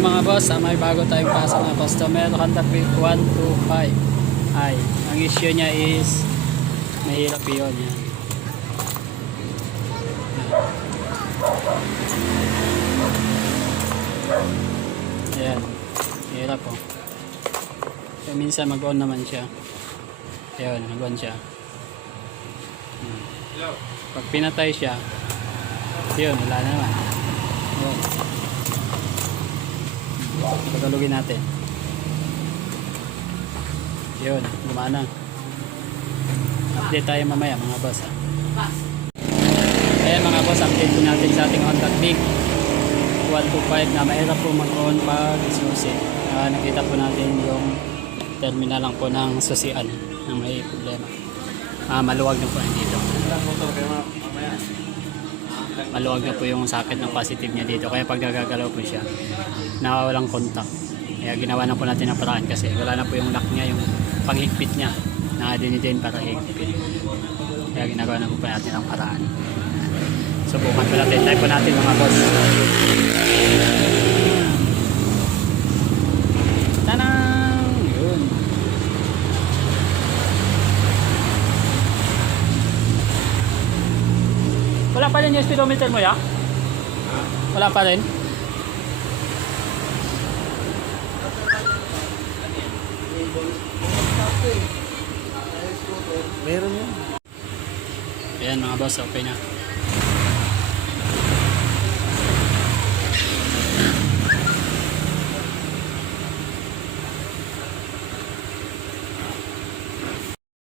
mga boss, may bago tayong pasok na customer, Honda Click 125. Ay, ang issue niya is mahirap yun yan. Ayan, mahirap po. So, minsan mag-on naman siya. Ayan, mag-on siya. Pag pinatay siya, yun, wala na naman. Ayan. Pagalugin natin. Yun, gumana. Update tayo mamaya mga boss. Ayan mga boss, update po natin sa ating Honda Click 125 na mahirap po mag-on pag susi. Nakita po natin yung terminal lang po ng susian na may problema. Maluwag na po dito. Maluwag na po yung socket ng positive niya dito. Kaya pag nagagalaw po siya, nawawalang contact. Kaya ginawa na po natin ang paraan kasi wala na po yung lock niya, yung panghigpit niya. Nakadinitin para higpit. Kaya ginagawa na po natin ang paraan. Subukan po natin. Type po natin mga boss. Tanang! Yun. Wala pa rin yung speedometer mo ya? Wala pa rin? Meron yun. Ayan mga boss, okay na.